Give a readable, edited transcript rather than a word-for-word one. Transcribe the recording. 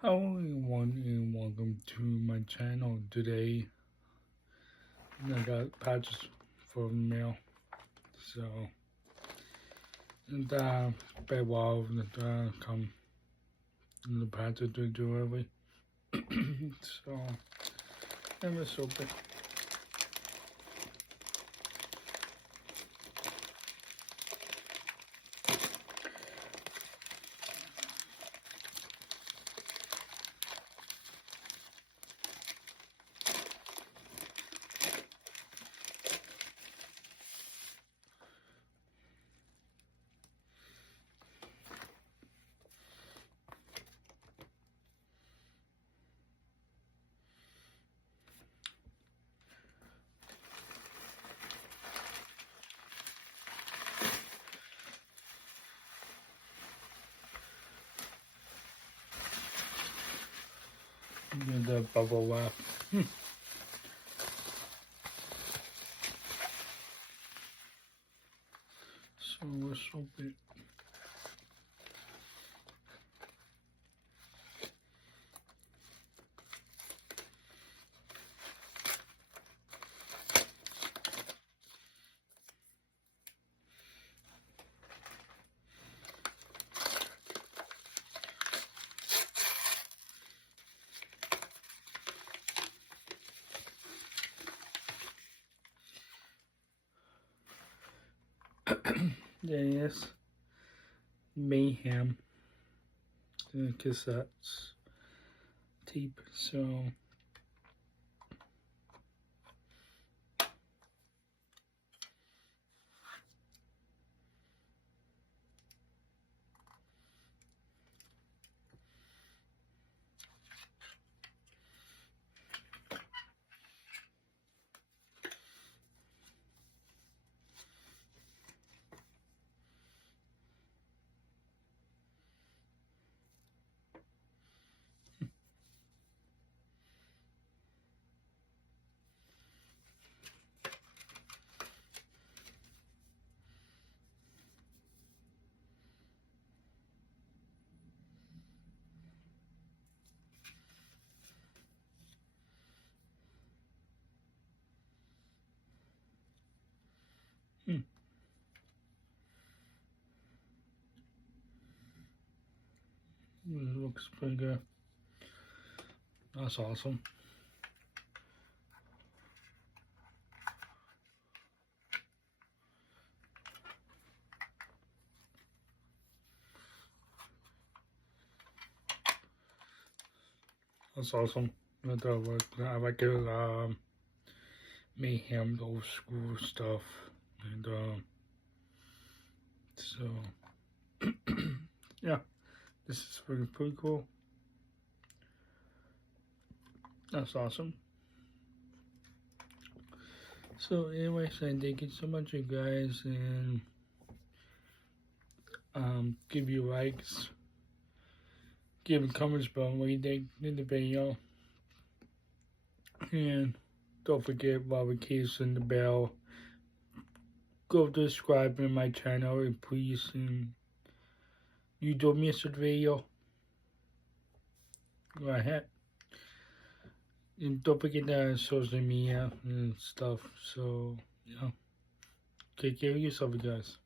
Hello everyone and welcome to my channel. Today I got patches for mail, so and by while that come in the patches to delivery. So let's open. The bubble wrap. So let's open it. There is Mayhem cassettes tape. So it looks pretty good. That's awesome. That's awesome. I like it. Mayhem, old school stuff, and so yeah, this is pretty cool. That's awesome. So anyways, I thank you so much, you guys, and give you likes, give comments below what you think in the video, and don't forget notification the bell. Go subscribe in my channel, and please, and you don't miss a video, go ahead. And don't forget that social media and stuff. So, yeah. Take care of yourself, guys.